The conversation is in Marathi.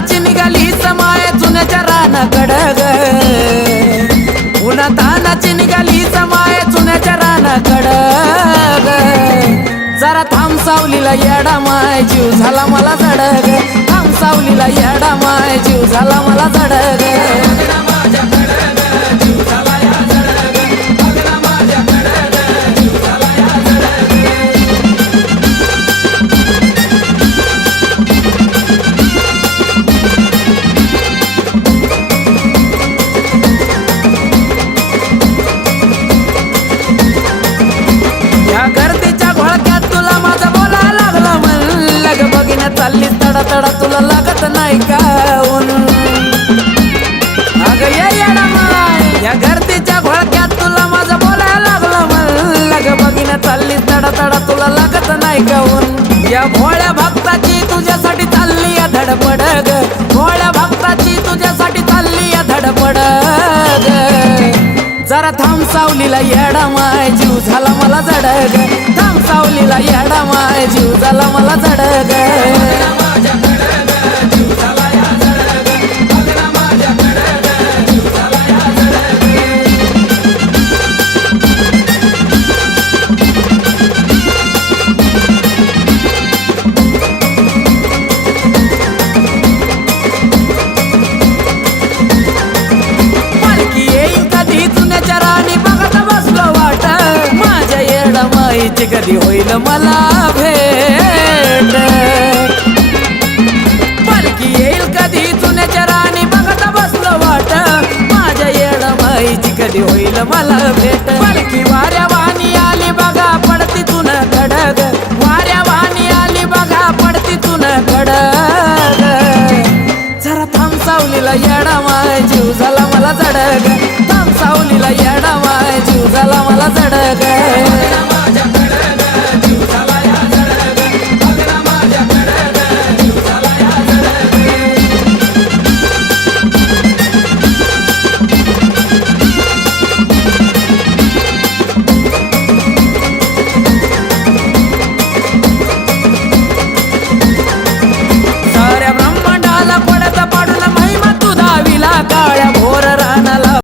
तानाची निघाली समाय चुन्याच्या रानाकडं ग उन्हा तानाची निघाली समाय चुन्याच्या रानाकडं ग जरा थांब सावलीला येडा माय जीव झाला मला जडग थांब सावलीला येडा माय जीव झाला मला जडग गर्दीच्या घोळक्यात तुला माझं बोलायला लागलं म्हणलं ग बघिन चालली तडा तडा तुला लागत नाही का ऊन अगं ये येडा माय या गर्दीच्या घोळक्यात तुला माझं बोलायला लागलं म्हणलं ग बघिन चालली तडा तडा तुला लागत नाही का ऊन या भोळ्या भक्ताची तुझ्यासाठी चालली या धडपड ग भोळ्या भक्ताची तुझ्यासाठी चालली या धडपड ग जरा थांब सावलीला येडा माय जीव झाला मला जडग थांब सावलीला येडा माय जीव झाला मला जडग कधी होईल मला भेट पालखी येईल कधी चुन्याच्या राणी बघत बसलो वाट माझ्या येडा माईची कधी होईल मला भेट पालखी वाऱ्या वाणी आली बघा पडती तुन खडग वाऱ्या वाणी आली बघा पडती तुन खडग जरा थांब सावलीला येडा माय जीव झाला मला जडग थांब सावलीला येडा माय जीव झाला मला जडग